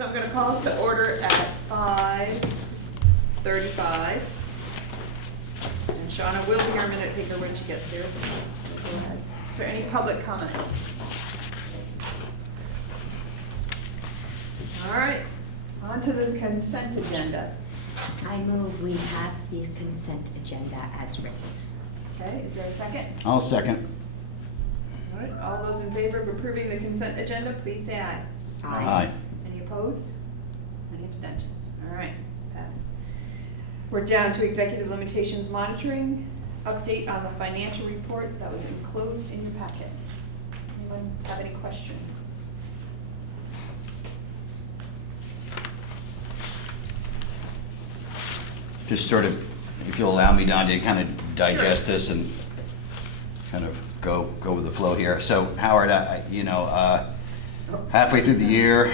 so I'm gonna call us to order at 5:35. And Shauna will be here in a minute, take her when she gets here. Go ahead. Is there any public comment? All right, on to the consent agenda. I move we pass the consent agenda as written. Okay, is there a second? I'll second. All right, all those in favor of approving the consent agenda, please say aye. Aye. Any opposed? Any abstentions? All right, passed. We're down to executive limitations monitoring, update on the financial report that was enclosed in your packet. Anyone have any questions? Just sort of, if you'll allow me, Don, to kind of digest this and kind of go with the flow here. So Howard, halfway through the year,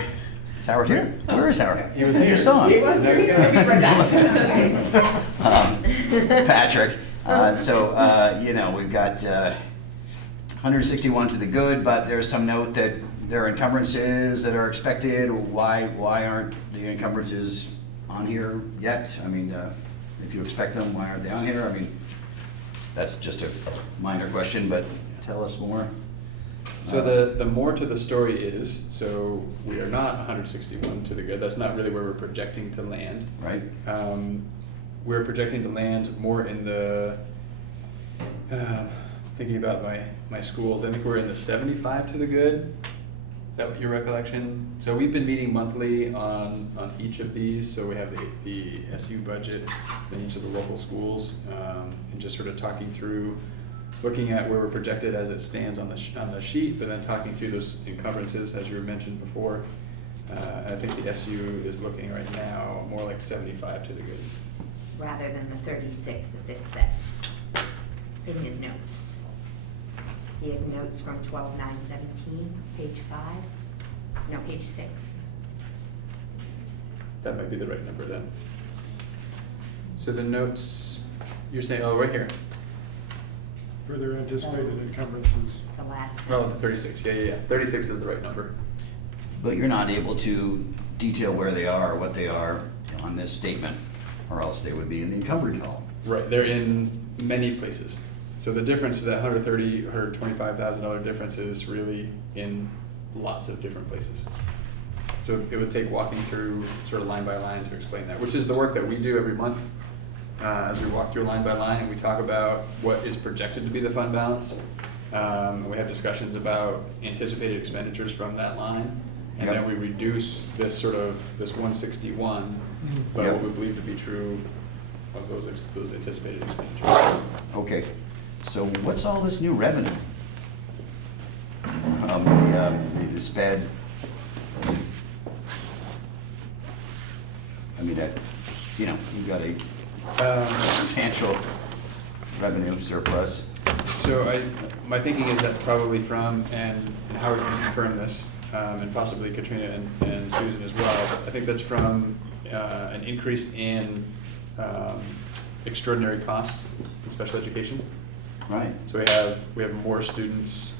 is Howard here? Where is Howard? He was here. You saw him. He was here, maybe right back. Patrick, we've got 161 to the good, but there's some note that there are encumbrances that are expected. Why aren't the encumbrances on here yet? I mean, if you expect them, why aren't they on here? I mean, that's just a minor question, but tell us more. So the more to the story is, so we are not 161 to the good. That's not really where we're projecting to land. Right? We're projecting to land more in the, thinking about my schools, I think we're in the 75 to the good. Is that what your recollection? So we've been meeting monthly on each of these. So we have the SU budget in each of the local schools, and just sort of talking through, looking at where we're projected as it stands on the sheet, but then talking through those encumbrances as you mentioned before. And I think the SU is looking right now more like 75 to the good. Rather than the 36 that this says in his notes. He has notes from 12/9/17, page 5. No, page 6. That might be the right number then. So the notes, you're saying, oh, right here. Further anticipated encumbrances. The last. Oh, sentence. 36, yeah. 36 is the right number. But you're not able to detail where they are or what they are on this statement, or else they would be in the encumbered column. Right, they're in many places. So the difference, that $130,000, $125,000 difference is really in lots of different places. So it would take walking through sort of line by line to explain that, which is the work that we do every month as we walk through line by line and we talk about what is projected to be the fund balance. And we have discussions about anticipated expenditures from that line. And Yep. then we reduce this 161 by Yep. what we believe to be true of those anticipated expenditures. Okay, so what's all this new revenue? The sped. I mean, you've got a substantial revenue surplus. So my thinking is that's probably from, and Howard can confirm this, and possibly Katrina and Susan as well, but I think that's from an increase in extraordinary costs in special education. Right. So we have more students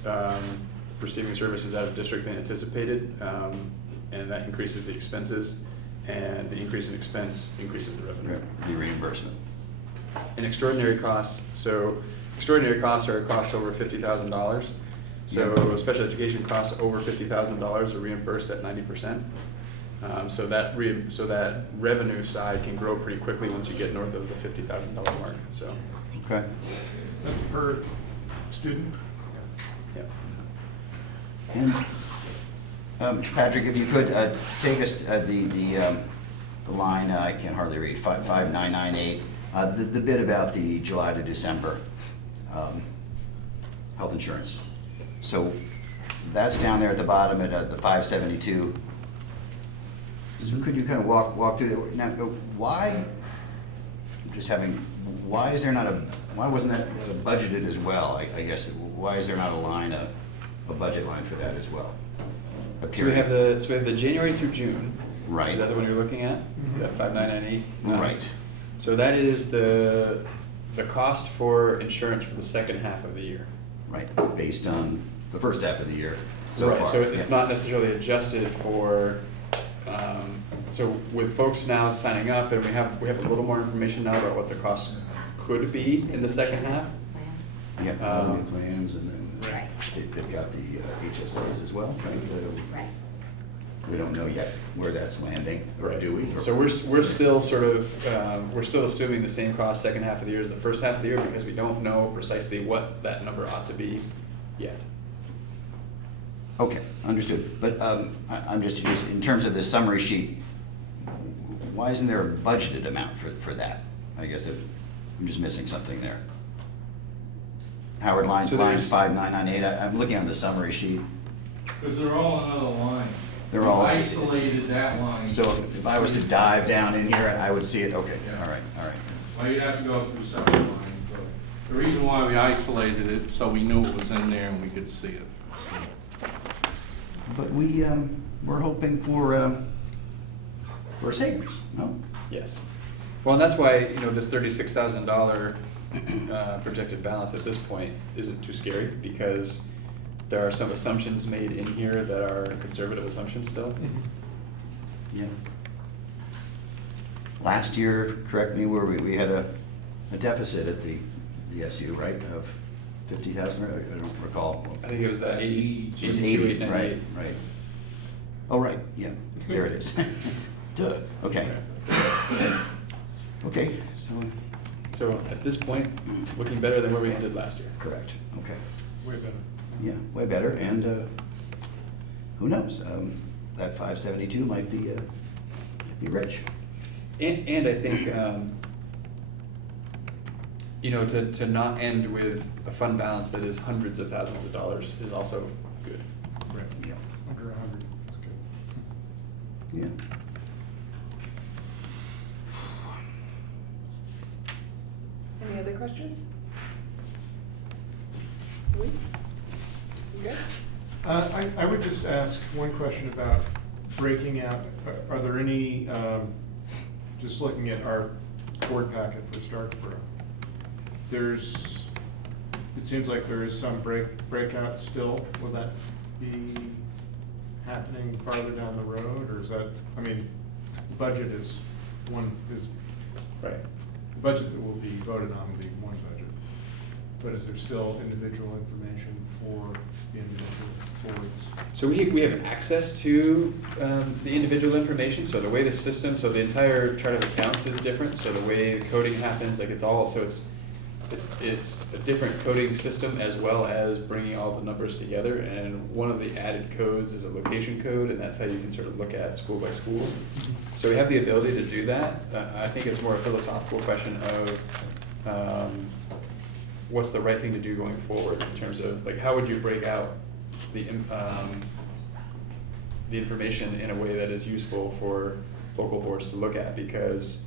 receiving services out of district than anticipated, and that increases the expenses, and the increase in expense increases the revenue. The reimbursement. And extraordinary costs, so extraordinary costs are costs over $50,000. So Yep. special education costs over $50,000 are reimbursed at 90%. So that revenue side can grow pretty quickly once you get north of the $50,000 mark. So Okay. Per student? yeah. And Patrick, if you could take us the line, I can hardly read, 5998, the bit about the July to December health insurance. So that's down there at the bottom at the 572. So could you kind of walk through that? Now, why? Why is there not why wasn't that budgeted as well? I guess why is there not a budget line for that as well? So we have the January through June. Right. Is that the one you're looking at? That 5998? Right. So that is the cost for insurance for the second half of the year. Right, based on the first half of the year so Right, far. so it's Yeah. not necessarily adjusted for so with folks now signing up, and we have a little more information now about what the costs could be in the second half. Yeah, all the new plans, and then Right. they've got the HSAs as well, right? Right. We don't know yet where that's landing, or Right. do we? Or- So we're still sort of, we're still assuming the same cost second half of the year as the first half of the year because we don't know precisely what that number ought to be yet. Okay, understood. But I'm just, in terms of this summary sheet, why isn't there a budgeted amount for that? I guess I'm just missing something there. Howard, line So there's- 5998, I'm looking on the summary sheet. Because they're all another line. They're all- We isolated that line. So if I was to dive down in here, I would see it, okay, Yeah. all right. Well, you'd have to go through several lines, but the reason why we isolated it, so we knew it was in there and we could see it. But we're hoping for savings, no? Yes. Well, and that's why, this $36,000 projected balance at this point isn't too scary, because there are some assumptions made in here that are conservative assumptions still. Yeah. Last year, correct me, where we had a deficit at the SU, right, of 50,000, I don't recall. I think it was that 80, It was 82, 80, right. Oh, right, yeah, there it is. Duh, okay. Okay, so, So at this point, looking better than where we ended last year. correct, okay. Way better. Yeah, way better, and who knows, that 572 might be rich. And I think, to not end with a fund balance that is hundreds of thousands of dollars is also good. Right. Yeah, Under 100, that's good. yeah. Any other questions? Louis? You good? I would just ask one question about breaking out, are there any, just looking at our board packet for Starkborough, it seems like there is some breakout still. Will that be happening farther down the road, or is that, the budget is Right. the budget that will be voted on will be one budget. But is there still individual information for the individual boards? So we have access to the individual information, so the way the system, so the entire chart of accounts is different, so the way the coding happens, like it's a different coding system as well as bringing all the numbers together, and one of the added codes is a location code, and that's how you can sort of look at school by school. So we have the ability to do that. I think it's more a philosophical question of what's the right thing to do going forward in terms of, like, how would you break out the information in a way that is useful for local boards to look at, because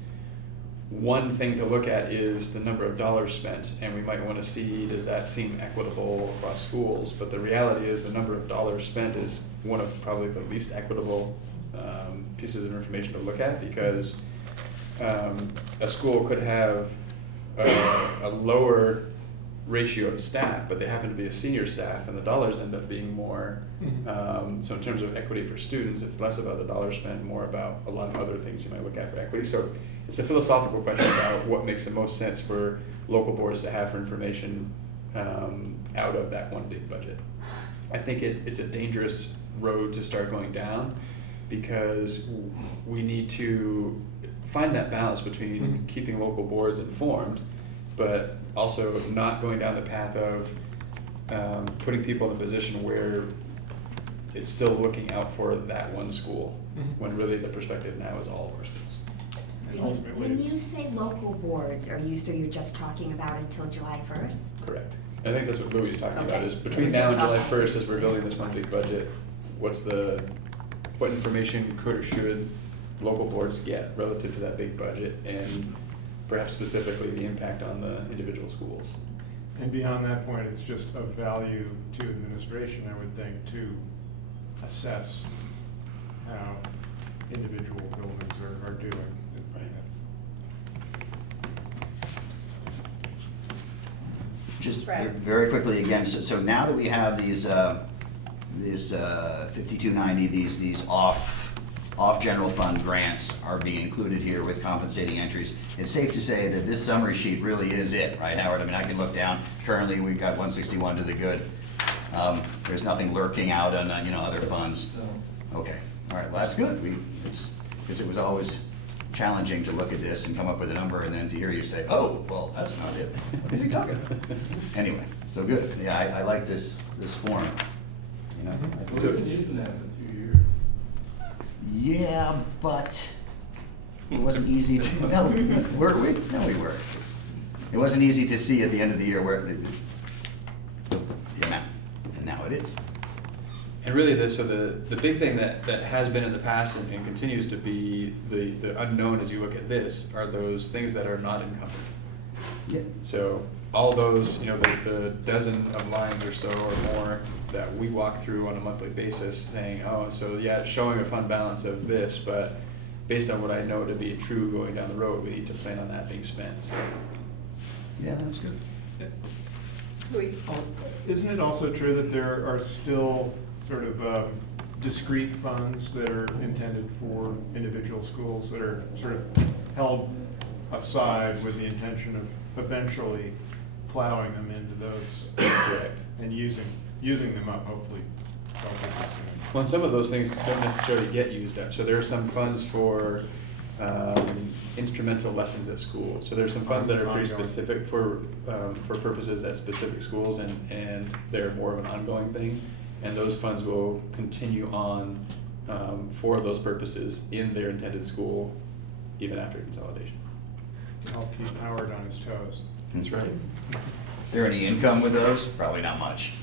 one thing to look at is the number of dollars spent, and we might want to see, does that seem equitable across schools? But the reality is the number of dollars spent is one of probably the least equitable pieces of information to look at, because a school could have a lower ratio of staff, but they happen to be a senior staff, and the dollars end up being more. So in terms of equity for students, it's less about the dollars spent, more about a lot of other things you might look at for equity. So it's a philosophical question about what makes the most sense for local boards to have for information out of that one big budget. I think it's a dangerous road to start going down, because we need to find that balance between keeping local boards informed, but also not going down the path of putting people in a position where it's still looking out for that one school, when really the perspective now is all of our schools. And ultimately, When it's- you say local boards, so you're just talking about until July 1st? Correct. I think that's what Louis is talking about, Okay, is so between we're now just and July talking- 1st, as we're building this one big budget, what information could or should local boards get relative to that big budget, and perhaps specifically the impact on the individual schools. And beyond that point, it's just of value to administration, I would think, to assess how individual buildings are doing. Just Brad. very quickly again, so now that we have these, this 5290, these off off general fund grants are being included here with compensating entries. It's safe to say that this summary sheet really is it, right, Howard? I mean, I can look down, currently we've got 161 to the good. There's nothing lurking out on, other funds. Okay, all right, well, that's good. Because it was always challenging to look at this and come up with a number and then to hear you say, oh, well, that's not it. What is he talking about? Anyway, so good. Yeah, I like this form. We've been using that for 2 years. Yeah, but it wasn't easy to, no, were we? No, we weren't. It wasn't easy to see at the end of the year where the amount, and now it is. And really, the big thing that has been in the past and continues to be the unknown as you look at this are those things that are not encumbered. Yeah. So all those, the dozen of lines or so or more that we walk through on a monthly basis saying, oh, so yeah, it's showing a fund balance of this, but based on what I know to be true going down the road, we need to plan on that being spent, so. Yeah, that's good. Louis? Isn't it also true that there are still sort of discrete funds that are intended for individual schools that are sort of held aside with the intention of eventually plowing them into those? Correct. And using them up, hopefully relatively soon. Well, and some of those things don't necessarily get used up. So there are some funds for instrumental lessons at school. So there's some funds that are pretty Ongoing. specific for purposes at specific schools, and they're more of an ongoing thing. And those funds will continue on for those purposes in their intended school, even after consolidation. To help keep Howard on his toes. That's right. There any income with those? Probably not much.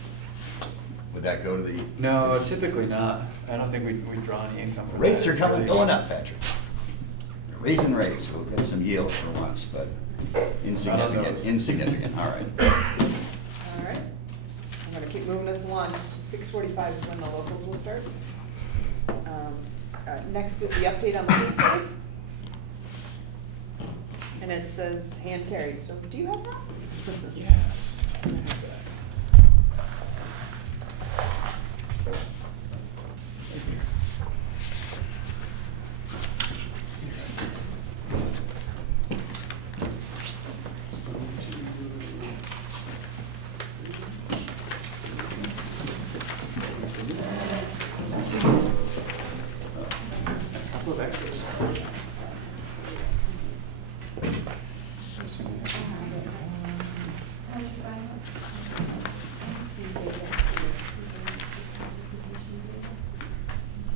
Would that go to the, No, typically not. I don't think we draw any income from that. rates are It's coming, really- going up, Patrick. They're raising rates, we'll get some yield for once, but those. insignificant, all right. All right. I'm gonna keep moving us along. 6:45 is when the locals will start. Next is the update on the food service. And it says hand carried, so do you have that? Yes. A couple of extras.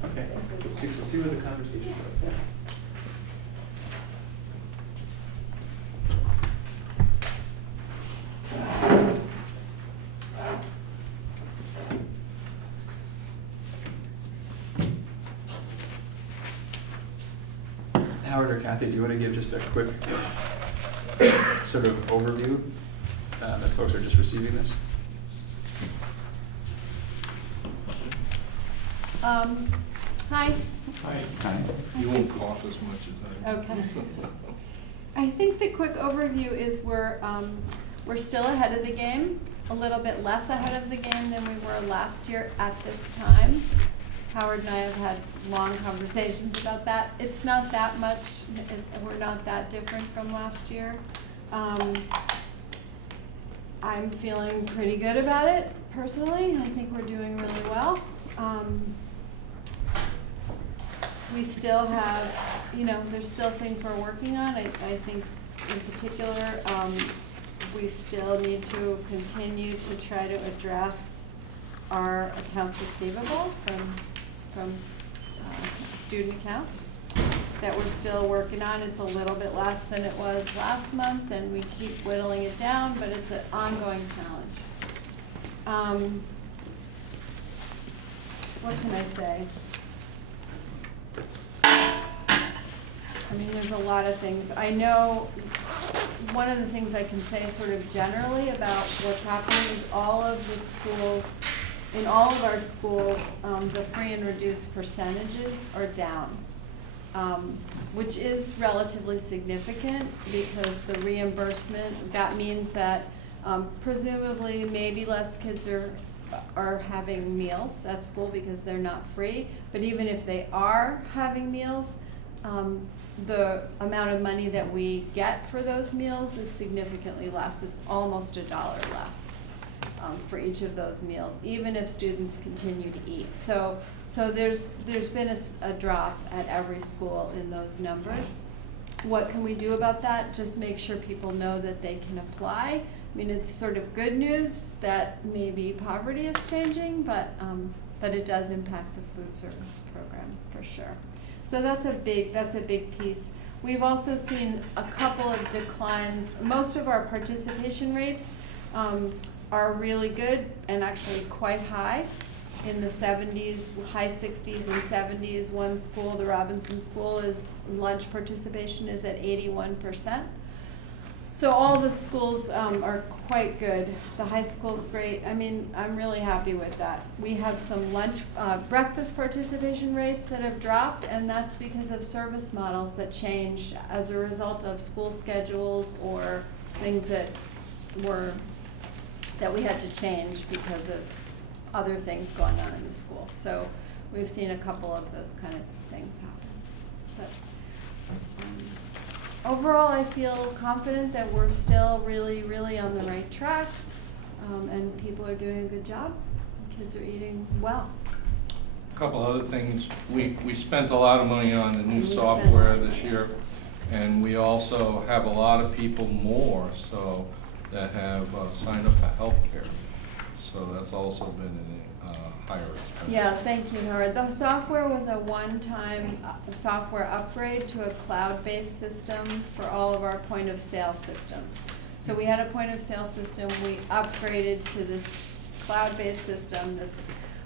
Okay, we'll see where the conversation goes, yeah. Howard or Kathy, do you want to give just a quick sort of overview as folks are just receiving this? Hi. Hi. Hi. You won't cough as much as I. Okay. I think the quick overview is we're still ahead of the game, a little bit less ahead of the game than we were last year at this time. Howard and I have had long conversations about that. It's not that much, we're not that different from last year. I'm feeling pretty good about it personally. I think we're doing really well. We still have, there's still things we're working on. I think in particular, we still need to continue to try to address our accounts receivable from student accounts that we're still working on. It's a little bit less than it was last month, and we keep whittling it down, but it's an ongoing challenge. What can I say? I mean, there's a lot of things. I know one of the things I can say sort of generally about what's happening is all of the schools, in all of our schools, the free and reduced percentages are down, which is relatively significant because the reimbursement, that means that presumably maybe less kids are are having meals at school because they're not free. But even if they are having meals, the amount of money that we get for those meals is significantly less. It's almost $1 less for each of those meals, even if students continue to eat. So there's been a drop at every school in those numbers. What can we do about that? Just make sure people know that they can apply. I mean, it's sort of good news that maybe poverty is changing, but it does impact the food service program for sure. So that's a big piece. We've also seen a couple of declines. Most of our participation rates are really good and actually quite high, in the 70s, high 60s and 70s. One school, the Robinson School, lunch participation is at 81%. So all the schools are quite good. The high school's great. I mean, I'm really happy with that. We have some breakfast participation rates that have dropped, and that's because of service models that changed as a result of school schedules or things that we had to change because of other things going on in the school. So we've seen a couple of those kind of things happen. But overall, I feel confident that we're still really, really on the right track, and people are doing a good job. Kids are eating well. A couple other things, we spent a lot of money on the new And we spent software a lot of this money year, on software. and we also have a lot of people more that have signed up for healthcare. So that's also been a higher expense. Yeah, thank you, Howard. The software was a one-time software upgrade to a cloud-based system for all of our point-of-sale systems. So we had a point-of-sale system. We upgraded to this cloud-based system that's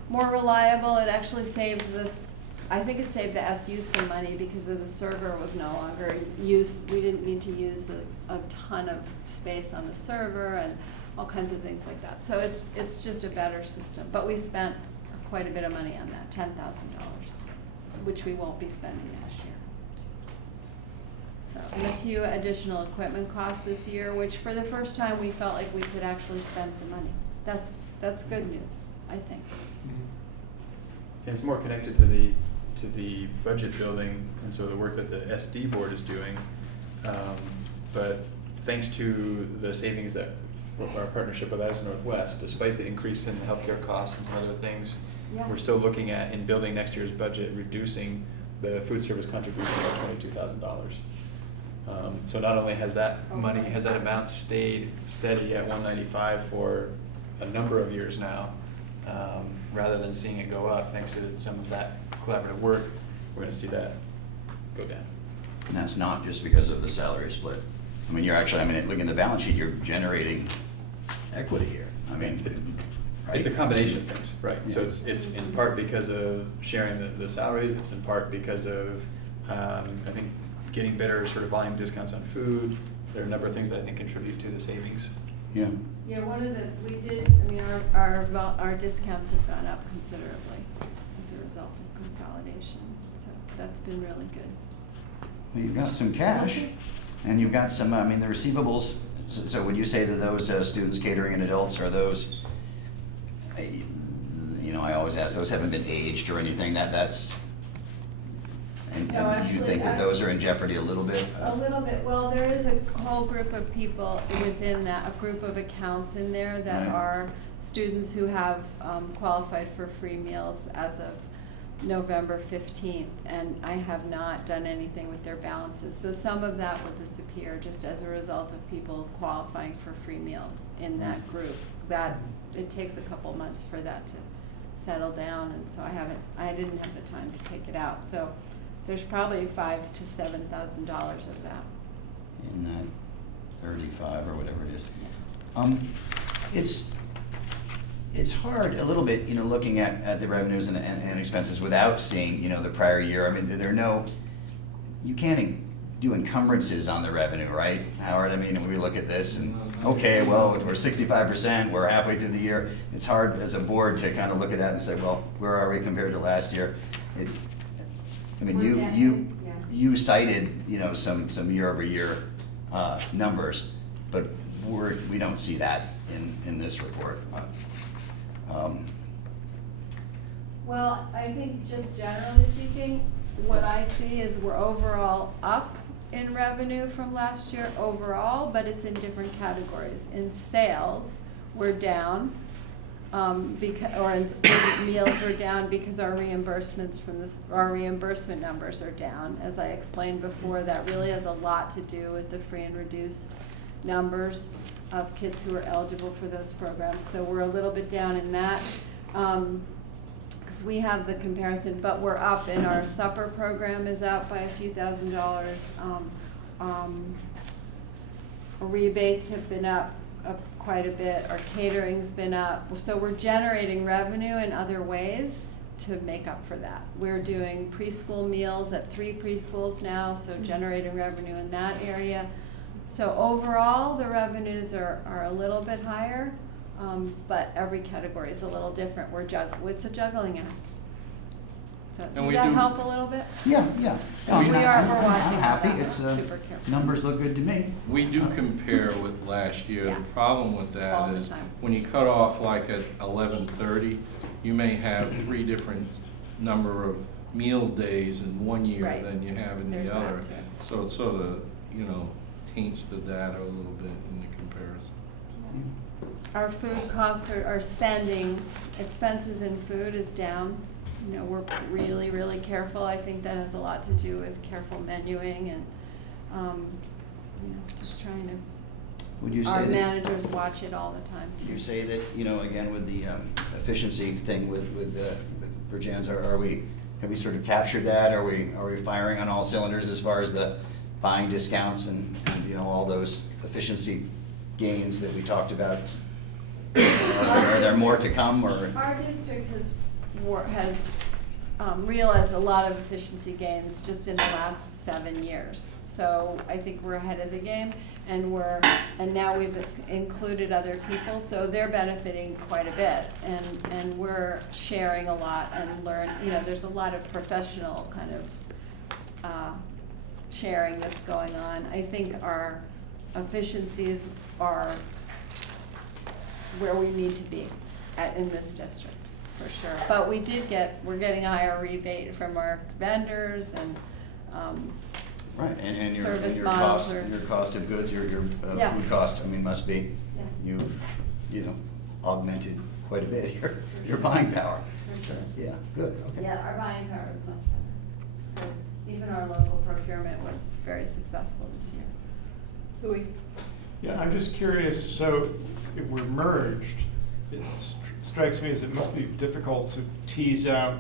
more reliable. It actually saved I think it saved the SU some money because of the server was no longer used. We didn't need to use a ton of space on the server and all kinds of things like that. So it's just a better system. But we spent quite a bit of money on that, $10,000, which we won't be spending next year. So, and a few additional equipment costs this year, which for the first time we felt like we could actually spend some money. That's good news, I think. It's more connected to the budget building, and so the work that the SD board is doing. But thanks to the savings that our partnership with Addison Northwest, despite the increase in healthcare costs and some other things, Yeah. we're still looking at, in building next year's budget, reducing the food service contribution by $22,000. So not only has that amount stayed steady at $195 for a number of years now, rather than seeing it go up, thanks to some of that collaborative work, we're going to see that go down. And that's not just because of the salary split. I mean, look at the balance sheet, you're generating equity here. I mean, right? It's a combination of things, right? So Yeah. it's in part because of sharing the salaries, it's in part because of, I think, getting better sort of volume discounts on food. There are a number of things that I think contribute to the savings. Yeah. Yeah, our discounts have gone up considerably as a result of consolidation. So that's been really good. Well, you've got some cash, and you've got some, the receivables. So would you say that those students catering and adults, are those, I always ask, those haven't been aged or anything, that's, and No, you actually, think that those are in jeopardy a little bit? A little bit. Well, there is a whole group of people within that, a group of accounts in there that Right. are students who have qualified for free meals as of November 15th, and I have not done anything with their balances. So some of that will disappear just as a result of people qualifying for free meals in that group. It takes a couple months for that to settle down, and so I didn't have the time to take it out. So there's probably $5,000 to $7,000 of that. In that 35 or whatever it is. It's hard a little bit, looking at the revenues and expenses without seeing, the prior year. I mean, you can't do encumbrances on the revenue, right, Howard? I mean, we look at this and, okay, well, we're 65%, we're halfway through the year. It's hard as a board to kind of look at that and say, well, where are we compared to last year? You cited, some year-over-year numbers, but we don't see that in this report. Well, I think just generally speaking, what I see is we're overall up in revenue from last year overall, but it's in different categories. In sales, we're down, or in student meals, we're down because our reimbursements from this, our reimbursement numbers are down. As I explained before, that really has a lot to do with the free and reduced numbers of kids who are eligible for those programs. So we're a little bit down in that. We have the comparison, but we're up, and our supper program is up by a few $1,000s. Rebates have been up quite a bit. Our catering's been up. So we're generating revenue in other ways to make up for that. We're doing preschool meals at 3 preschools now, so generating revenue in that area. So overall, the revenues are a little bit higher. But every category is a little different. It's a juggling act. So does that help a little bit? Yeah. And we're watching I'm happy, that. it's, Super careful. numbers look good to me. We do compare with last year. Yeah. The problem with All that the is, time. when you cut off like at 11:30, you may have 3 different number of meal days in one year Right. than you have in There's the that other. too. So it sort of, taints the data a little bit in the comparison. Our food costs, our spending, expenses in food is down. We're really, really careful. I think that has a lot to do with careful menuing and, just trying to, Would you say our that, managers watch it all the time do too. you say that, again, with the efficiency thing with Virgins, have we sort of captured that? Are we firing on all cylinders as far as the buying discounts and all those efficiency gains that we talked about? Are there more to come, or? Our district has realized a lot of efficiency gains just in the last 7 years. So I think we're ahead of the game, and now we've included other people, so they're benefiting quite a bit, and we're sharing a lot and there's a lot of professional kind of sharing that's going on. I think our efficiencies are where we need to be in this district, for sure. But we're getting a higher rebate from our vendors and, Right, and your service your models cost, are- your cost of goods, your Yeah. food cost, must be, Yeah. you've augmented quite a bit your buying power. For sure. Yeah, good, okay. Yeah, our buying power is much better. It's good. Even our local procurement was very successful this year. Louis? Yeah, I'm just curious, so if we're merged, it strikes me as it must be difficult to tease out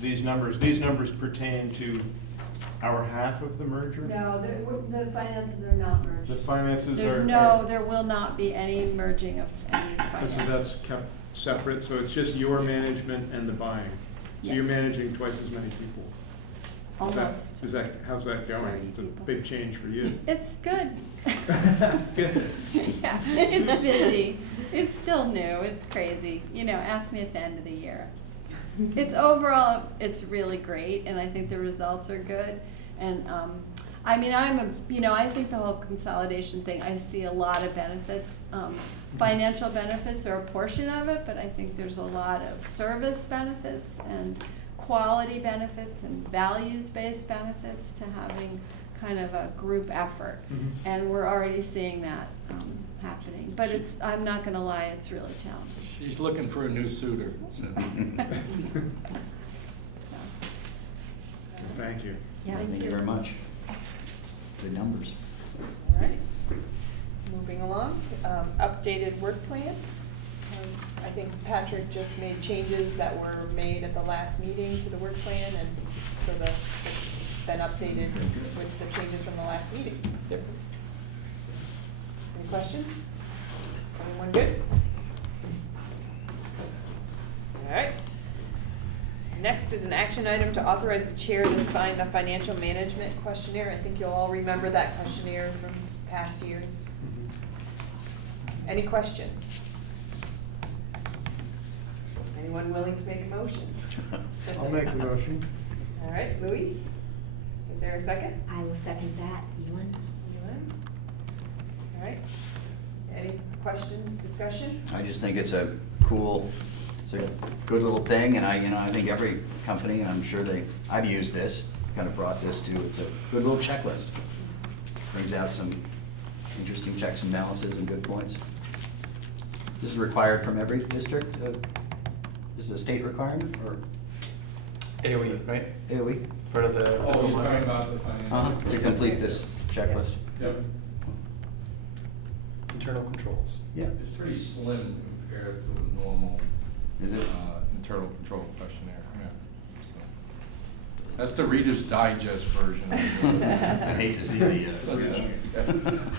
these numbers. These numbers pertain to our half of the merger? No, the finances are not merged. The finances are. There will not be any merging of any So finances. that's kept separate, so it's just your management and the buying? So Yeah. you're managing twice as many people? Almost. How's that going? It's a big change for you. It's good. Good. Yeah, it's busy. It's still new. It's crazy. Ask me at the end of the year. It's really great, and I think the results are good. And I think the whole consolidation thing, I see a lot of benefits. Financial benefits are a portion of it, but I think there's a lot of service benefits and quality benefits and values-based benefits to having kind of a group effort. Mhm. And we're already seeing that happening. But I'm not gonna lie, it's really challenging. She's looking for a new suitor, so. So, Thank you. yeah. Thank you very much. Good numbers. All right. Moving along, updated work plan. I think Patrick just made changes that were made at the last meeting to the work plan, and so it's been updated with the changes from the last meeting. Any questions? Everyone good? All right. Next is an action item to authorize the chair to sign the financial management questionnaire. I think you'll all remember that questionnaire from past years. Any questions? Anyone willing to make a motion? I'll make the motion. All right, Louis? Is there a second? I will second that. Elin? Elin? All right. Any questions, discussion? I just think it's a cool It's a good little thing, and I think every company, and I'm sure I've used this, kind of brought this to, it's a good little checklist. Brings out some interesting checks and balances and good points. This is required from every district? This is a state requirement, or AOE, right? AOE? Part of the Oh, fiscal you're talking model. about the financial. To complete this checklist? Yep. Internal controls. Yeah. It's pretty slim compared to a normal Is it? internal control questionnaire, yeah. So, that's the Reader's Digest version. I'd hate to see the,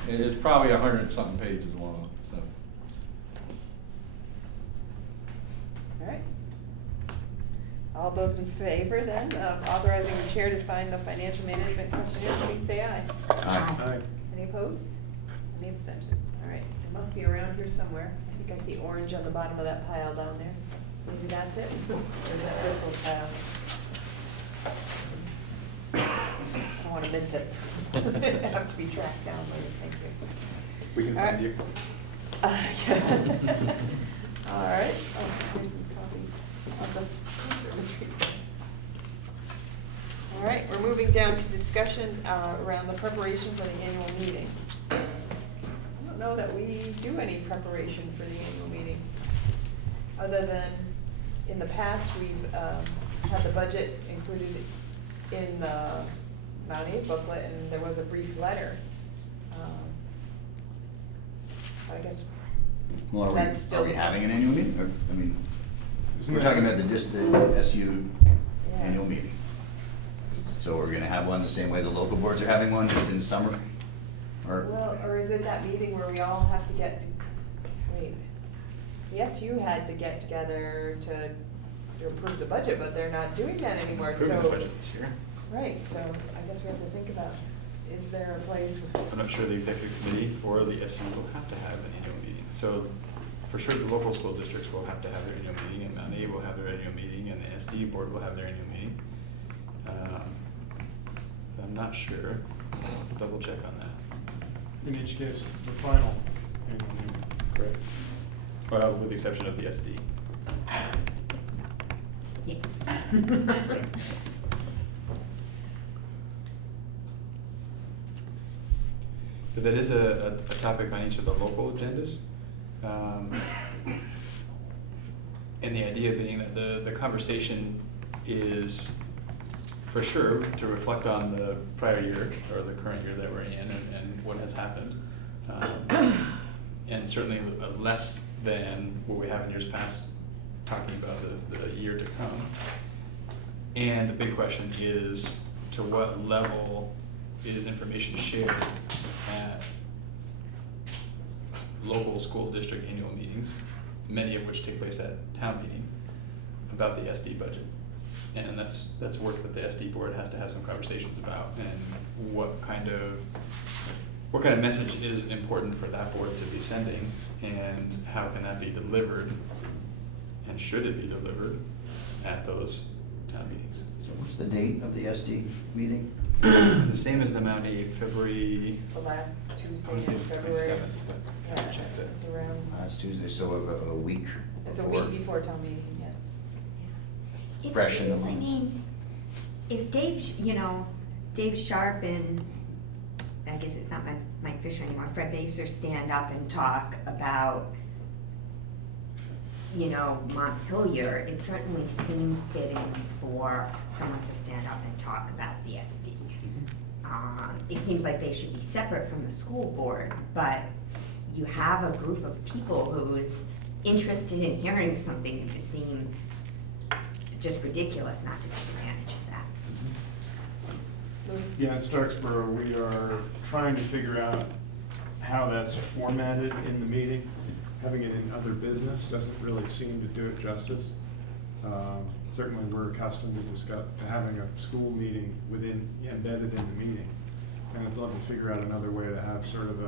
It's probably 100-something pages long, so. All right. All those in favor then of authorizing the chair to sign the financial management questionnaire, please say aye. Aye. Any opposed? Any abstentions? All right, it must be around here somewhere. I think I see orange on the bottom of that pile down there. Maybe that's it? Or is that Bristol's pile? I don't want to miss it. I have to be tracked down later, thank you. We can All find right. you. Yeah. All right, oh, here's some copies of the food service report. All right, we're moving down to discussion around the preparation for the annual meeting. I don't know that we do any preparation for the annual meeting, other than in the past, we've had the budget included in the Mount A booklet, and there was a brief letter. I guess, Well, Is that still- are we having an annual meeting? Or, I mean, Isn't we're that- talking about the SU yeah. annual meeting. So we're gonna have one the same way the local boards are having one, just in summer? Or, Well, or is it that meeting where we all have to wait, yes, you had to get together to approve the budget, but they're not doing that anymore, Approving the so. budget this year. Right, so I guess we have to think about, is there a place where? I'm not sure the executive committee or the SU will have to have an annual meeting. So for sure, the local school districts will have to have their annual meeting, and Mount A will have their annual meeting, and the SD board will have their annual meeting. I'm not sure. I'll double check on that. In each case, the final annual meeting. Correct. Well, with the exception of the SD. Yes. Because that is a topic on each of the local agendas. And the idea being that the conversation is, for sure, to reflect on the prior year, or the current year that we're in, and what has happened. And certainly less than what we have in years past, talking about the year to come. And the big question is, to what level is information shared at local school district annual meetings, many of which take place at town meeting, about the SD budget? And that's work that the SD board has to have some conversations about, and what kind of message is important for that board to be sending, and how can that be delivered, and should it be delivered at those town meetings? so what's the date of the SD meeting? The same as the Mount A, February, The last I Tuesday want to say in it's the February. 27th, but I Yeah, have to check that. it's around, Last Tuesday, so a week it's a before. week before town meeting, yes. It Fresh in the seems, I minds. mean, if Dave, Dave Sharp and, I guess it's not Mike Fisher anymore, Fred Baser stand up and talk about, Montpelier, it certainly seems fitting for someone to stand up and talk about the SD. It seems like they should be separate from the school board, but you have a group of people who's interested in hearing something. It would seem just ridiculous not to take advantage of that. Yeah, in Starksboro, we are trying to figure out how that's formatted in the meeting. Having it in other business doesn't really seem to do it justice. Certainly, we're accustomed to having a school meeting embedded in the meeting. And I'd love to figure out another way to have sort of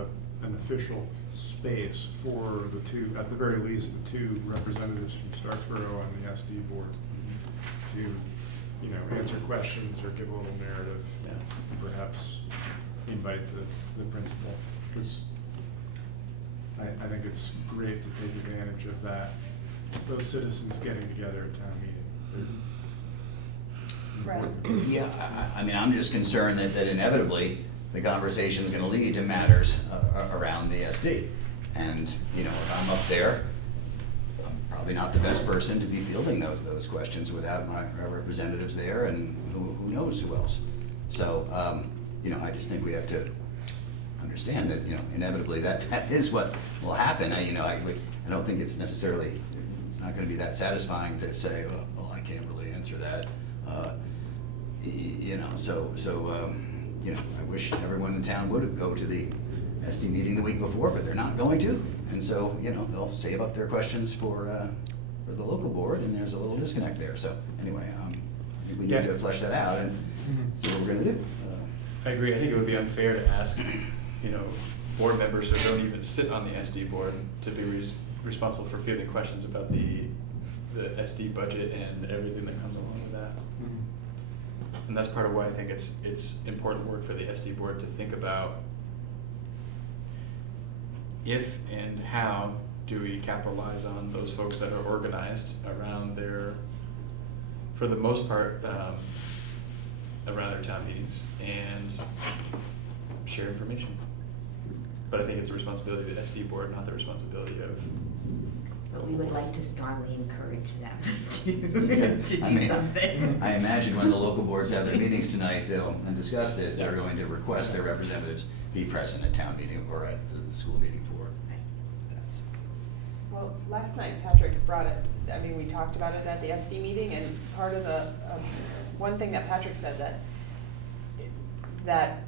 an official space for the two, at the very least, the two representatives from Starksboro and the SD board to, answer questions or give a little narrative. Yeah. Perhaps invite the principal, because I think it's great to take advantage of that those citizens getting together at town meeting. Right. Yeah, I mean, I'm just concerned that inevitably, the conversation's gonna lead to matters around the SD. And, you know, if I'm up there, I'm probably not the best person to be fielding those questions without my representatives there, and who knows who else. So, you know, I just think we have to understand that, you know, inevitably that is what will happen. You know, I don't think it's necessarily, it's not gonna be that satisfying to say, well, I can't really answer that. You know, so you know, I wish everyone in town would go to the SD meeting the week before, but they're not going to. And so, you know, they'll save up their questions for the local board, and there's a little disconnect there. So anyway, I think we need to flesh that out and see what we're gonna do. I agree. I think it would be unfair to ask, you know, board members who don't even sit on the SD board to be responsible for fielding questions about the SD budget and everything that comes along with that. And that's part of why I think it's important work for the SD board to think about if and how do we capitalize on those folks that are organized around their, for the most part, around their town meetings, and share information. But I think it's the responsibility of the SD board, not the responsibility of. But we would like to strongly encourage them to I do mean, something. I imagine when the local boards have their meetings tonight, and discuss this, they're Yes. going to request their representatives be present at town meeting or at the school meeting for that. Well, last night Patrick brought it, I mean, we talked about it at the SD meeting, and part of the, one thing that Patrick said that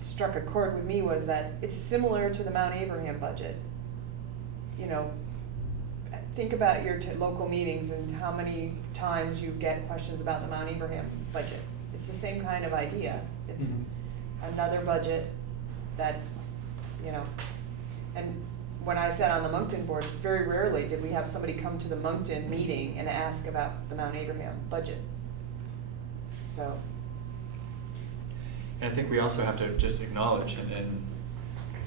struck a chord with me was that it's similar to the Mount Abraham budget. You know, think about your local meetings and how many times you get questions about the Mount Abraham budget. It's the same kind of idea. It's another budget that, you know, and when I sat on the Moncton board, very rarely did we have somebody come to the Moncton meeting and ask about the Mount Abraham budget. So. And I think we also have to just acknowledge, and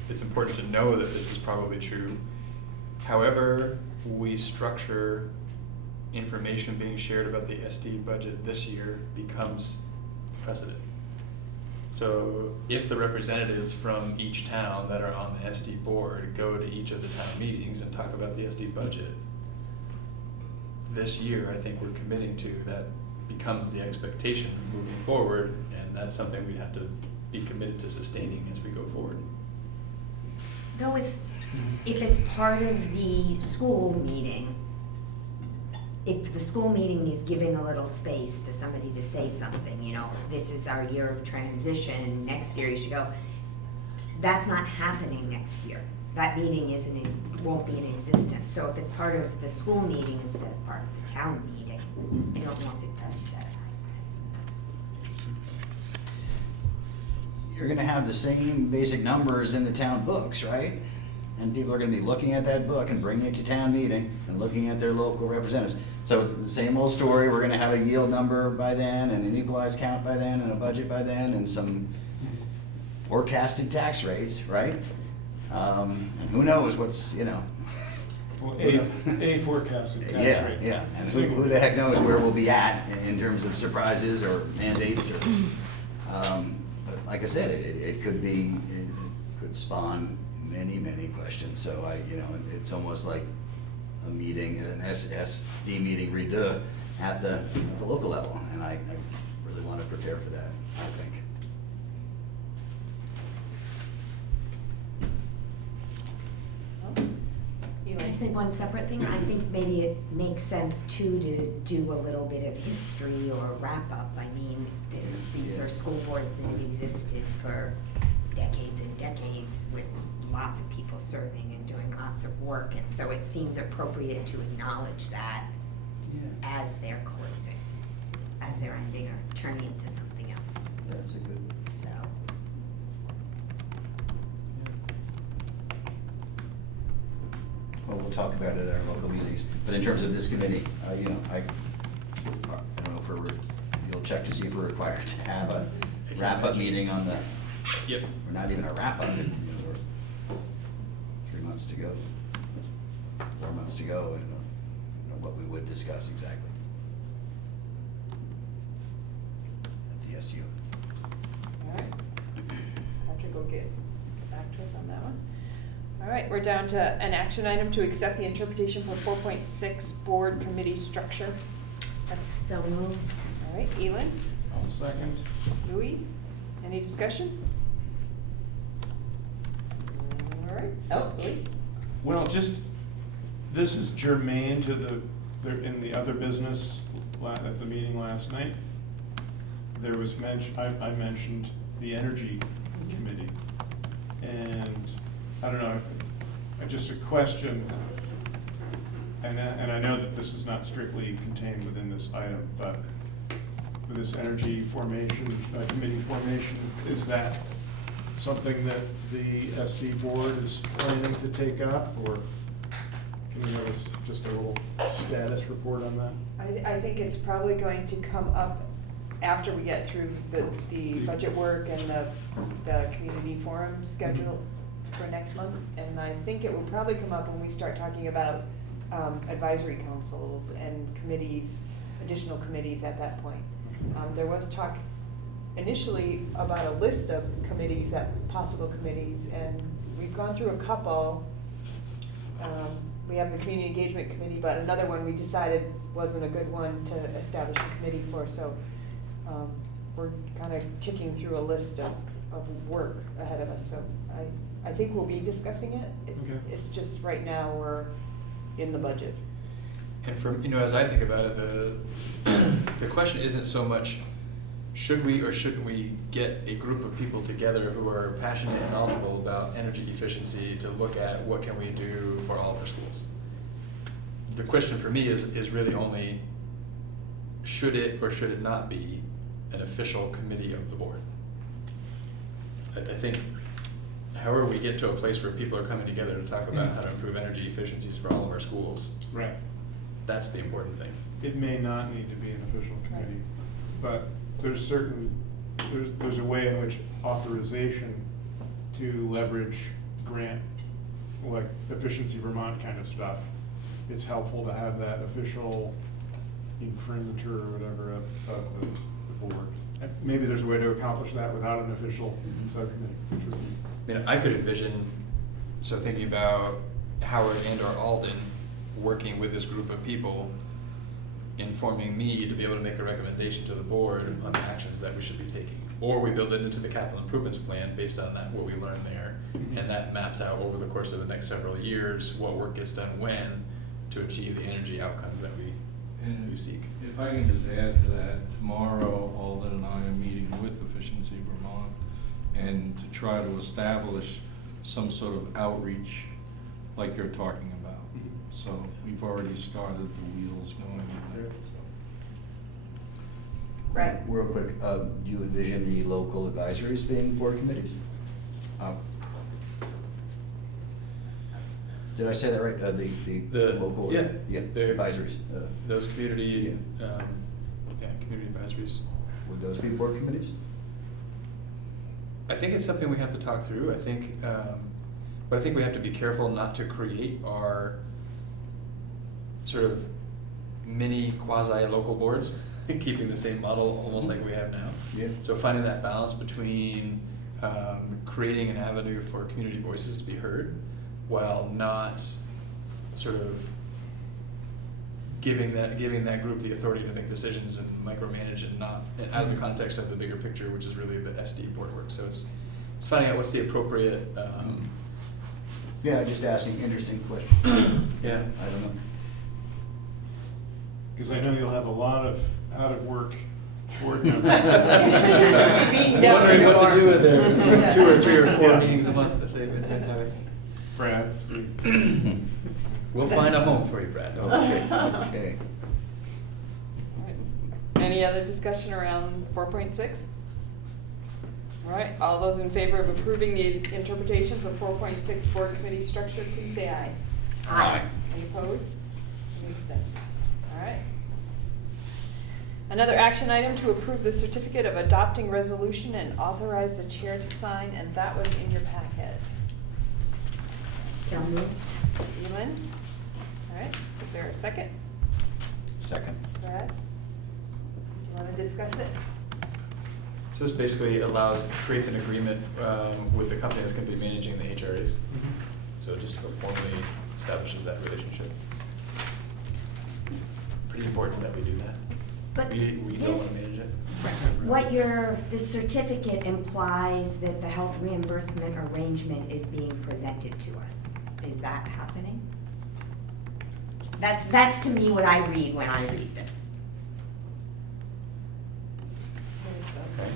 it's important to know that this is probably true. However we structure information being shared about the SD budget this year becomes precedent. So if the representatives from each town that are on the SD board go to each of the town meetings and talk about the SD budget, this year I think we're committing to that becomes the expectation moving forward, and that's something we have to be committed to sustaining as we go forward. Though if it's part of the school meeting, if the school meeting is giving a little space to somebody to say something, you know, this is our year of transition, next year you should go, that's not happening next year. That meeting won't be in existence. So if it's part of the school meeting instead of part of the town meeting, I don't know if it does set a precedent. You're gonna have the same basic numbers in the town books, right? And people are gonna be looking at that book and bringing it to town meeting and looking at their local representatives. So it's the same old story, we're gonna have a yield number by then, and an equalized count by then, and a budget by then, and some forecasted tax rates, right? And who knows what's, you know. Well, a forecasted tax rate. Yeah, and who the heck knows where we'll be at in terms of surprises or mandates or, but like I said, it could spawn many questions. So it's almost like a meeting, an SD meeting redo at the local level, and I really want to prepare for that, I think. Can I say one separate thing? I think maybe it makes sense too to do a little bit of history or wrap up. I mean, these are school boards that have existed for decades and decades with lots of people serving and doing lots of work, and so it seems appropriate to acknowledge that as they're closing, as they're ending or turning into something else. That's a good. So. Well, we'll talk about it at our local meetings, but in terms of this committee, I don't know if you'll check to see if we're required to have a wrap-up meeting on the. Yep. We're not even a wrap-up, we're 3 months to go, 4 months to go, and what we would discuss exactly at the SU. All right. Patrick will get back to us on that one. All right, we're down to an action item to accept the interpretation for 4.6 board committee structure. So moved. All right, Elin, I'll second. Louis, any discussion? All right, oh, Louis? Well, just, this is germane to in the other business at the meeting last night. There was I mentioned the Energy Committee. And I don't know, just a question, and I know that this is not strictly contained within this item, but with this energy formation, committee formation, is that something that the SD board is planning to take up, or can you give us just a little status report on that? I think it's probably going to come up after we get through the budget work and the community forum schedule for next month. And I think it will probably come up when we start talking about advisory councils and committees, additional committees at that point. There was talk initially about a list of committees, possible committees, and we've gone through a couple. We have the community engagement committee, but another one we decided wasn't a good one to establish a committee for, so we're kind of ticking through a list of work ahead of us, so I think we'll be discussing it. Okay. It's just right now we're in the budget. And from, as I think about it, the question isn't so much should we or shouldn't we get a group of people together who are passionate and knowledgeable about energy efficiency to look at what can we do for all of our schools. The question for me is really only should it or should it not be an official committee of the board. I think however we get to a place where people are coming together to talk about how to improve energy efficiencies for all of our schools, Right. that's the important thing. It may not need to be an official committee, but there's a way in which authorization to leverage grant, like Efficiency Vermont kind of stuff, it's helpful to have that official imprimatur or whatever of the board. And maybe there's a way to accomplish that without an official subcommittee. I mean, I could envision, so thinking about Howard and or Alden working with this group of people, informing me to be able to make a recommendation to the board on the actions that we should be taking. Or we build it into the capital improvements plan based on that, what we learned there, and that maps out over the course of the next several years what work gets done when to achieve the energy outcomes that we seek. If I can just add to that, tomorrow Alden and I are meeting with Efficiency Vermont and to try to establish some sort of outreach like you're talking about. So we've already started the wheels going in there. Right. Real quick, do you envision the local advisories being board committees? Did I say that right? The local, yeah, the advisories. Those community, community advisories. Would those be board committees? I think it's something we have to talk through. I think, but I think we have to be careful not to create our sort of mini quasi-local boards, keeping the same model almost like we have now. Yeah. So finding that balance between creating an avenue for community voices to be heard, while not sort of giving that group the authority to make decisions and micromanage and not out of the context of the bigger picture, which is really the SD board work. So it's finding out what's the appropriate. Yeah, just asking interesting questions. Yeah, I don't know. Because I know you'll have a lot of out-of-work board members. wondering what to do with their Yeah. 2 or 3 or 4 Yeah. meetings a month that they've been having. Brad? We'll find a home for you, Brad. Don't worry. Okay. Any other discussion around 4.6? All right, all those in favor of approving the interpretation for 4.6 board committee structure, please say aye. Aye. Any opposed? Any abstentions? All right. Another action item to approve the certificate of adopting resolution and authorize the chair to sign, and that was in your packet. So moved. Elin? All right, is there a second? Second. Brad? You wanna discuss it? So this basically creates an agreement with the company that's going to be managing the HRAs. So it just formally establishes that relationship. Pretty important that we do that. But We don't want to this, manage it. this certificate implies that the health reimbursement arrangement is being presented to us. Is that happening? That's to me what I read when I read this. Okay.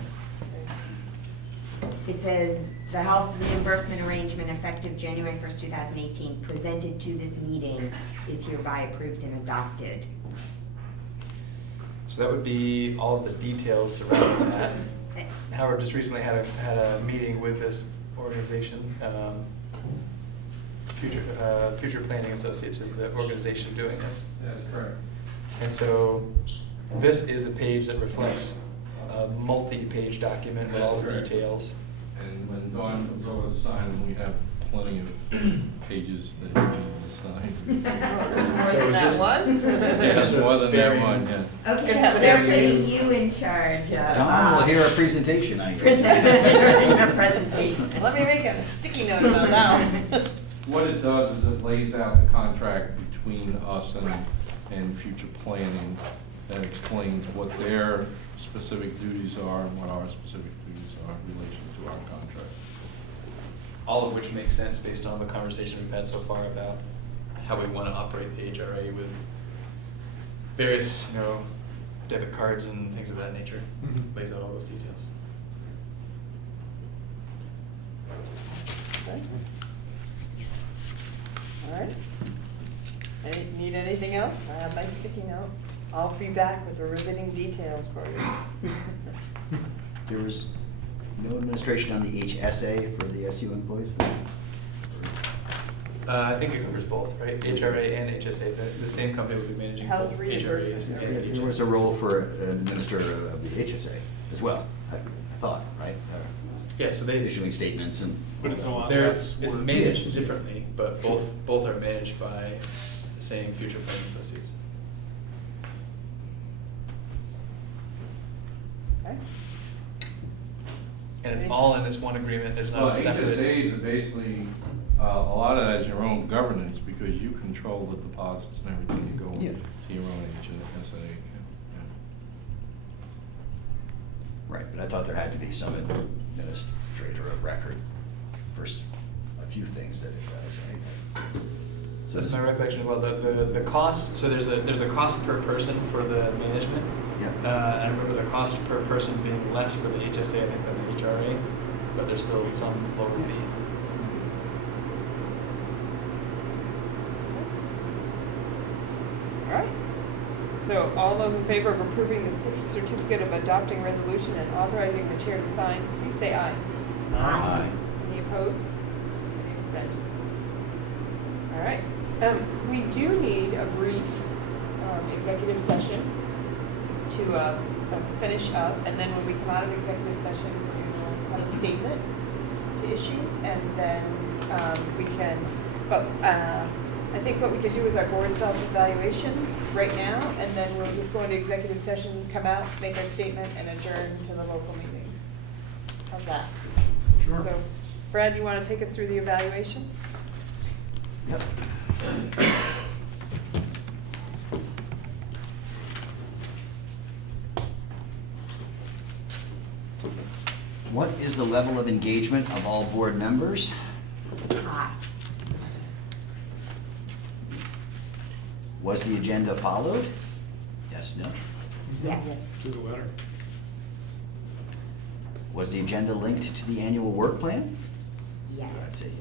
It says, the health reimbursement arrangement effective January 1st, 2018, presented to this meeting is hereby approved and adopted. So that would be all of the details surrounding that. Howard just recently had a meeting with this organization. Future Planning Associates is the organization doing this. That's correct. And so this is a page that reflects a multi-page document with all the That's correct. details. And when Dawn comes over to sign, we have plenty of pages that you need to sign. More So than it's that just- one? Yeah, just a more than that sparing- one, yeah. Okay, It's so they're sparing putting you. you in charge of. Tom will hear a presentation, I hear. A presentation. Let me make a sticky note about that one. What it does is it lays out the contract between us and future planning that explains what their specific duties are and what our specific duties are in relation to our contract. All of which makes sense based on the conversation we've had so far about how we want to operate the HRA with various, debit cards and things of that nature. Lays out all those details. Okay. All right. Need anything else? I have my sticky note. I'll be back with the riveting details for you. There was no administration on the HSA for the SU employees? I think it covers both, right? HRA and HSA. The same company will be managing Health both reimbursement. HRAs and There HSAs. was a role for an administrator of the HSA as well, I thought, right? Yeah, so they, Issuing statements and. But it's a lot they're, less it's work. managed differently, but both are managed by the same Future Planning Associates. Okay. And it's all in this one agreement. There's not Well, a separate. HSAs are basically, a lot of that is your own governance because you control the deposits and everything. You go Yeah. to your own HSA. Yeah. Right, but I thought there had to be some administrator of record for a few things that it does, right? So That's this- my recollection. Well, the cost, so there's a cost per person for the management. Yeah. I remember the cost per person being less for the HSA, I think, than the HRA, but there's still some lower fee. All right. So all those in favor of approving the certificate of adopting resolution and authorizing the chair to sign, please say aye. Aye. Any opposed? Any abstentions? All right. We do need a brief executive session to finish up, and then when we come out of executive session, we will have a statement to issue, and then we can, but I think what we could do is our board self-evaluation right now, and then we'll just go into executive session, come out, make our statement, and adjourn to the local meetings. How's that? Sure. So, Brad, you want to take us through the evaluation? Yep. What is the level of engagement of all board members? High. Was the agenda followed? Yes, no? Yes. To the letter. Was the agenda linked to the annual work plan? I'd Yes. say yes.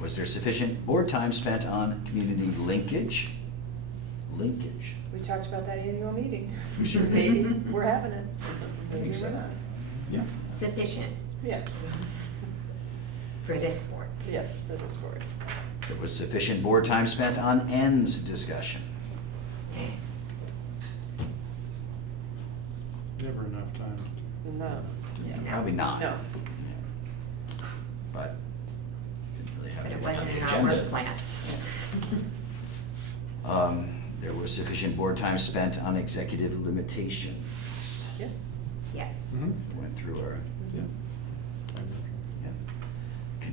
Was there sufficient board time spent on community linkage? Linkage. We talked about that annual meeting. You sure did. Maybe we're having it. I Maybe think so. we're not. Yeah. Sufficient Yeah, for this board. yes, for this board. There was sufficient board time spent on ends discussion. Never enough time. No. Probably not. No. Yeah. But didn't really have But it anything on wasn't the in our work agenda. plan. there was sufficient board time spent on executive limitations. Yes. Yes. Went through our, Yeah. yeah.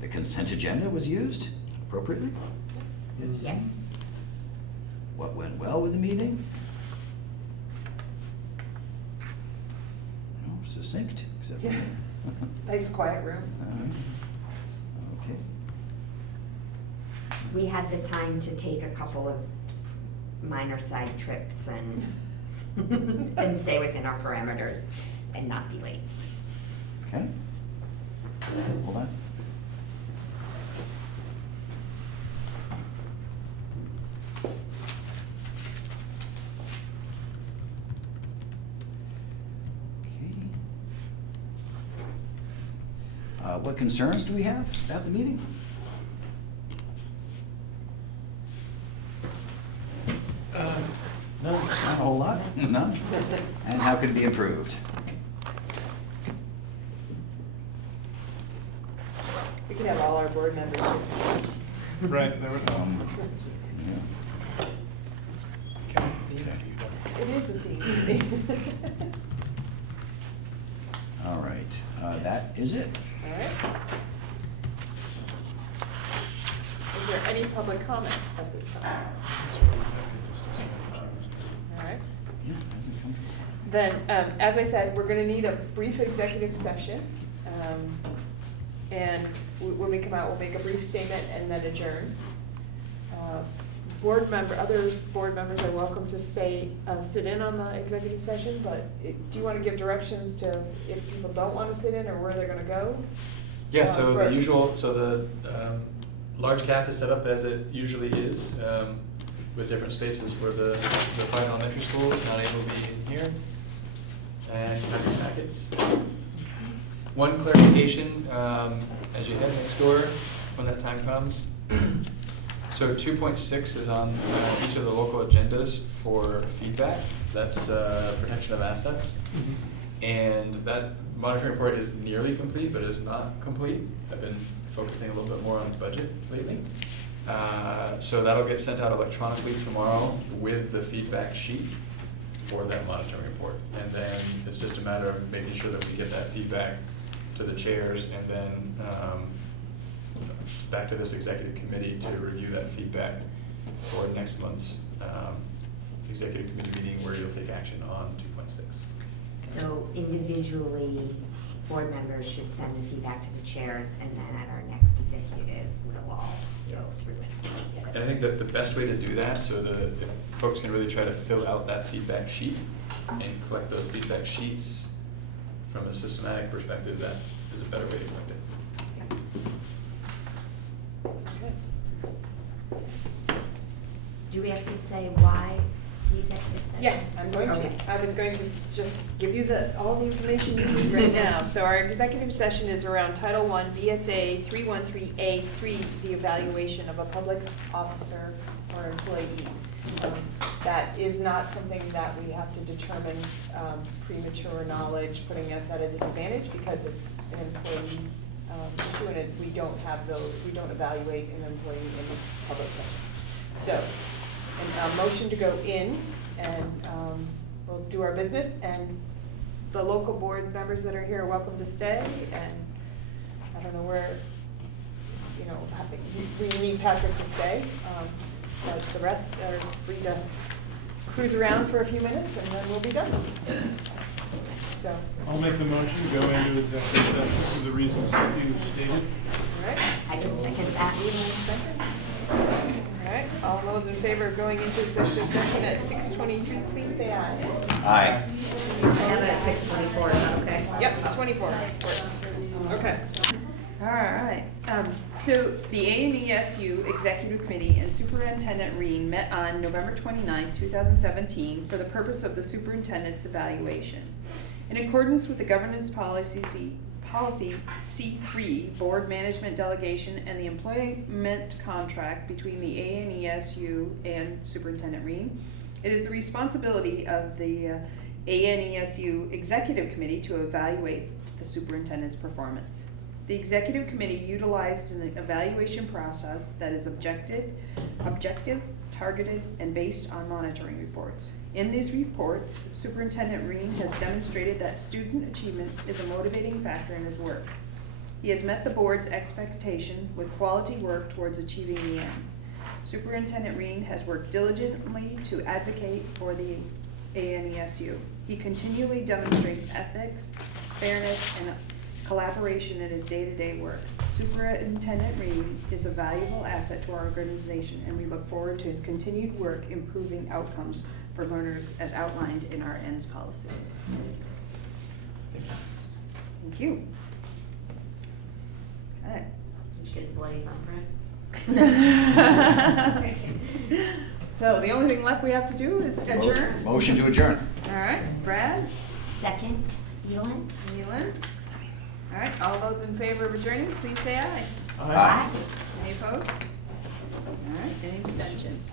The consent agenda was used appropriately? Yes. What went well with the meeting? No, succinct, except. Yeah. Nice quiet room. Okay. We had the time to take a couple of minor side trips and, and stay within our parameters and not be late. Okay. Hold on. Okay. What concerns do we have about the meeting? No, not a whole lot, none. And how could it be improved? We could have all our board members here. Right, there was, Yeah. It is a theme. All right, that is it. All right. Is there any public comment at this time? All right. Yeah, hasn't come. Then, as I said, we're gonna need a brief executive session. And when we come out, we'll make a brief statement and then adjourn. Other board members are welcome to stay, sit in on the executive session, but do you wanna give directions to if people don't wanna sit in or where they're gonna go? Yeah, so for- the usual, so the large CAF is set up as it usually is, with different spaces for the five elementary schools, not able to be in here. And you have your packets. One clarification, as you head next door, when that time comes. So 2.6 is on each of the local agendas for feedback. That's protection of assets. And that monitoring report is nearly complete, but is not complete. I've been focusing a little bit more on budget lately. So that'll get sent out electronically tomorrow with the feedback sheet for that monitoring report. And then it's just a matter of making sure that we get that feedback to the chairs and then back to this executive committee to review that feedback for next month's executive committee meeting where you'll take action on 2.6. So individually, board members should send the feedback to the chairs, and then at our next executive, we'll all go through it. And I think that the best way to do that, so that if folks can really try to fill out that feedback sheet and collect those feedback sheets from a systematic perspective, that is a better way to collect it. Do we have to say why the executive session? Yeah, I'm going to. Okay. I was going to just give you all the information you need right now. So our executive session is around Title I, VSA 313A3, the evaluation of a public officer or employee. That is not something that we have to determine premature knowledge, putting us at a disadvantage because it's an employee issue, and we don't evaluate an employee in public session. So, a motion to go in, and we'll do our business, and the local board members that are here are welcome to stay, and I don't know where, we need Patrick to stay, but the rest are free to cruise around for a few minutes, and then we'll be done. So, I'll make the motion, go into executive session for the reasons that you stated. all right. I can second that. All right, all those in favor of going into executive session at 6:23, please say aye. Aye. And at 6:24, is that okay? Yep, 24 works. Okay. All right, so the ANESU Executive Committee and Superintendent Reen met on November 29, 2017 for the purpose of the superintendent's evaluation. In accordance with the governance policy C3, Board Management Delegation, and the employment contract between the ANESU and Superintendent Reen, it is the responsibility of the ANESU Executive Committee to evaluate the superintendent's performance. The executive committee utilized an evaluation process that is objective, targeted, and based on monitoring reports. In these reports, Superintendent Reen has demonstrated that student achievement is a motivating factor in his work. He has met the board's expectation with quality work towards achieving the ends. Superintendent Reen has worked diligently to advocate for the ANESU. He continually demonstrates ethics, fairness, and collaboration in his day-to-day work. Superintendent Reen is a valuable asset to our organization, and we look forward to his continued work improving outcomes for learners as outlined in our ends policy. Thank you. Okay. Good bloody thumbprint. So the only thing left we have to do is adjourn. Motion to adjourn. All right, Brad, Second, Elon? Nealon. All right, all those in favor of adjourning, please say aye. Aye. Any opposed? All right, any abstentions?